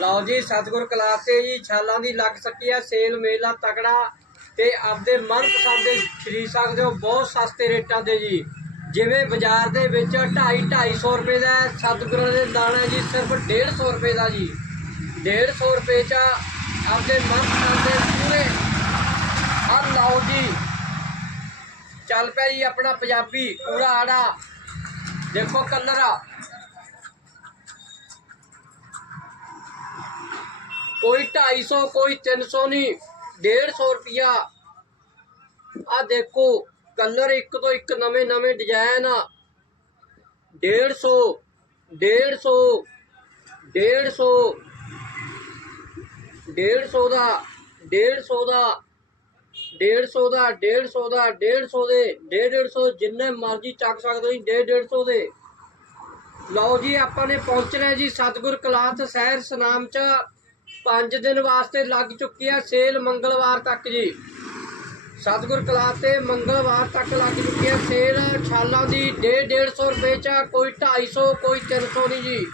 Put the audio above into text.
ਲਓ ਜੀ ਸਤਗੁਰ ਕਲਾਸ ਤੇ ਜੀ ਛਾਲਾਂ ਦੀ ਲੱਗ ਸਕੀ ਆ ਸੇਲ ਮੇਲਾ ਤਕੜਾ ਤੇ ਆਪਦੇ ਮਨਪਸੰਦ ਦੇ ਖਰੀਦ ਸਕਦੇ ਹੋ ਬਹੁਤ ਸਸਤੇ ਰੇਟਾਂ ਦੇ ਜੀ ਜਿਵੇਂ ਬਾਜ਼ਾਰ ਦੇ ਵਿੱਚ 2.5 250 ਰੁਪਏ ਦਾ ਸਤਗੁਰਾਂ ਦੇ ਦਾਣਾ ਜੀ ਸਿਰਫ 150 ਰੁਪਏ ਦਾ ਜੀ 150 ਰੁਪਏ ਚ ਆਪਦੇ ਮਨਪਸੰਦ ਦੇ ਪੂਰੇ ਆ ਲਓ ਜੀ ਚੱਲ ਪਿਆ ਜੀ ਆਪਣਾ ਪੰਜਾਬੀ ਪੂਰਾ ਆੜਾ ਦੇਖੋ ਕਲਰ ਆ ਕੋਈ 250 ਕੋਈ 300 ਨਹੀਂ 150 ਰੁਪਿਆ ਆ ਦੇਖੋ ਕਲਰ ਇੱਕ ਤੋਂ ਇੱਕ ਨਵੇਂ ਨਵੇਂ ਡਿਜ਼ਾਈਨ ਆ 150 150 150 150 ਦਾ 150 ਦਾ 150 ਦਾ 150 ਦਾ 150 ਦੇ 150 ਜਿੰਨੇ ਮਰਜ਼ੀ ਚੱਕ ਸਕਦੇ ਹੋ 150 ਦੇ ਲਓ ਜੀ ਆਪਾਂ ਨੇ ਪਹੁੰਚਣਾ ਜੀ ਸਤਗੁਰ ਕਲਾਸ ਸਹਿਰ ਸਨਾਮ ਚ 5 ਦਿਨ ਵਾਸਤੇ ਲੱਗ ਚੁੱਕੀ ਹੈ ਸੇਲ ਮੰਗਲਵਾਰ ਤੱਕ ਜੀ ਸਤਗੁਰ ਕਲਾ ਤੇ ਮੰਗਲਵਾਰ ਤੱਕ ਲੱਗ ਚੁੱਕੀ ਹੈ ਸੇਲ ਛਾਲਾਂ ਦੀ 1.5 150 ਰੁਪਏ ਚ ਕੋਈ 250 ਕੋਈ 300 ਨਹੀਂ ਜੀ